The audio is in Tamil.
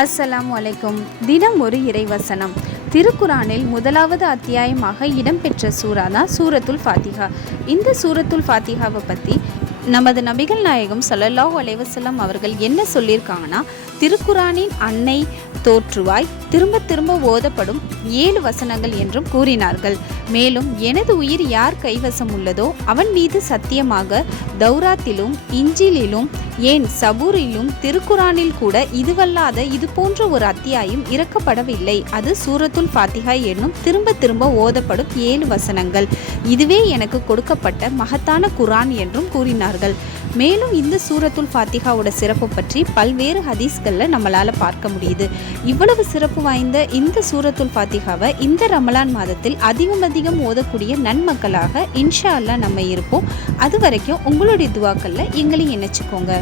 அஸ்ஸலாமு அலைக்கும். தினம் ஒரு இறைவசனம். திருக்குரானில் முதலாவது அத்தியாயமாக இடம்பெற்ற சூரா தான் சூரத்துல் ஃபாத்திஹா. இந்த சூரத்துல் ஃபாத்திஹாவை பற்றி நமது நபிகள் நாயகம் ஸல்லல்லாஹு அலைஹி வஸல்லம் அவர்கள் என்ன சொல்லியிருக்காங்கன்னா, திருக்குரானின் அன்னை தோற்றுவாய் திரும்ப திரும்ப ஓதப்படும் 7 வசனங்கள் என்றும் கூறினார்கள். மேலும் எனது உயிர் யார் கைவசம் உள்ளதோ அவன் மீது சத்தியமாக தௌராத்திலும் இஞ்சிலிலும் ஏன் சபூரிலும் திருக்குரானில் கூட இதுவல்லாத இது போன்ற ஒரு அத்தியாயம் இறக்கப்படவில்லை. அது சூரத்துல் ஃபாத்திஹா என்னும் திரும்ப திரும்ப ஓதப்படும் 7 வசனங்கள். இதுவே எனக்கு கொடுக்கப்பட்ட மகத்தான குரான் என்றும் கூறினார்கள். மேலும் இந்த சூரத்துல் ஃபாத்திஹாவோட சிறப்பு பற்றி பல்வேறு ஹதீஸ்களில் நம்மளால் பார்க்க முடியுது. இவ்வளவு சிறப்பு வாய்ந்த இந்த சூரத்துல் ஃபாத்திஹாவை இந்த ரமலான் மாதத்தில் அதிகம் ஓதக்கூடிய நன்மக்களாக இன்ஷா அல்லாஹ் நம்ம இருப்போம். அது வரைக்கும் உங்களுடைய துவாக்கள்ல எங்களையும் இணைச்சிக்கோங்க.